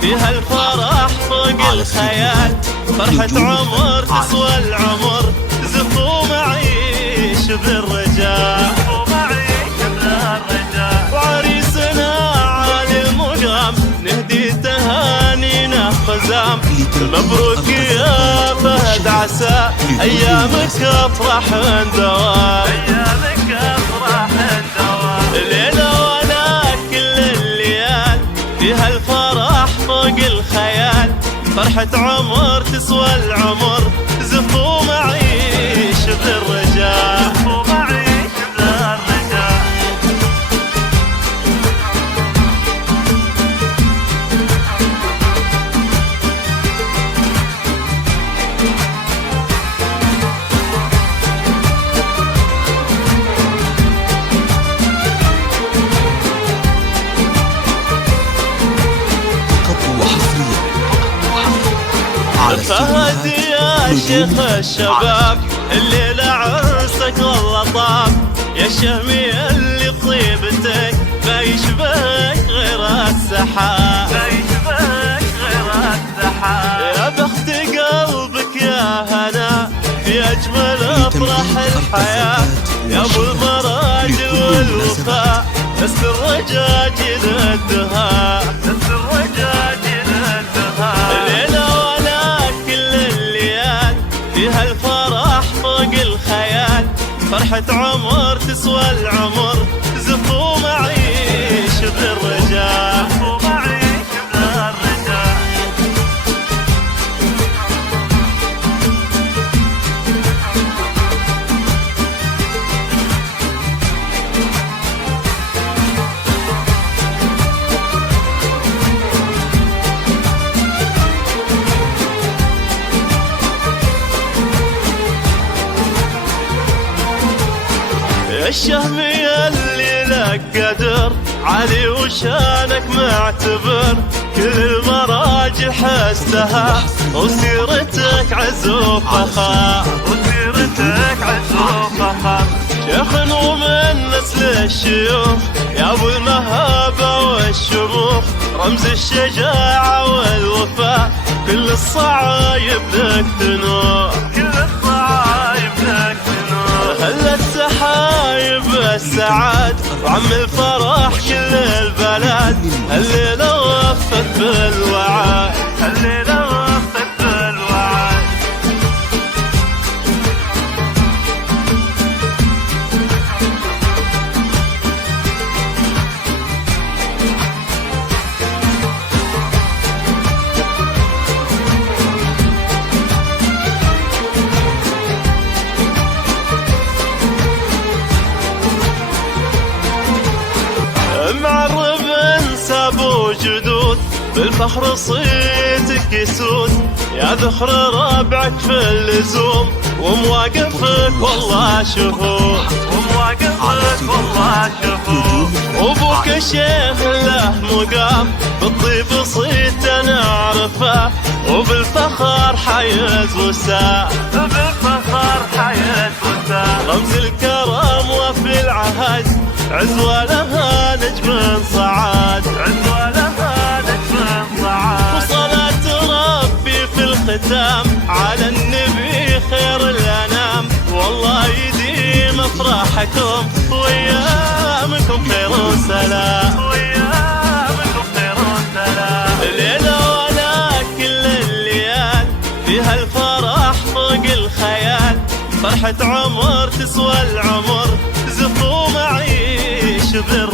فيها الفرح فوق الخيال، فرحة عمر تسوى العمر، زفوا معيش بالرجاء، وعريسنا عالي المقام نهدي تهانينا خزام. مبروك يا فهد عسى ايامك افرح دوام، ليلة ولا كل الليال فيها الفرح فوق الخيال، فرحة عمر تسوى العمر، زفوا معيش بالرجاء. فهد يا شيخ الشباب الليلة عرسك والله طاب، يا شهمي اللي طيبتك ما يشبهك غير السحاب، يا بخت قلبك يا هنا في أجمل أفراح الحياة، يا أبو المراجل والوفاء دست الرجاج للدهاء، فيها الفرح فوق الخيال، فرحة عمر تسوى العمر، زفوا معيش بالرجاء. الشهمي اللي لك قدر علي وشانك معتبر، كل المراجل حستها وسيرتك عز وفخار، شيخ ومن نسل الشيوخ يا ابو المهابة والشموخ، رمز الشجاعة والوفاء كل الصعايب لك تنوح، هلا السحايب السعاد وعم الفرح كل البلد، الليلة وفت بالوعد، معرب سابوا جدود بالفخر صيتك يسود، يا ذخر ربعك في اللزوم ومواقفك والله شهود، وابوك الشيخ له مقام بالطيب صيت نعرفه، وبالفخر حيز وسام، رمز الكرم وفي العهد عزوة لها نجم صعد، وصلاة ربي في الختام على النبي خير الأنام، والله يديم أفراحكم وأيامكم خير وسلام، ليلة ولا كل الليال فيها الفرح فوق الخيال، فرحة عمر تسوى العمر، زفوا معيش بالرجاء.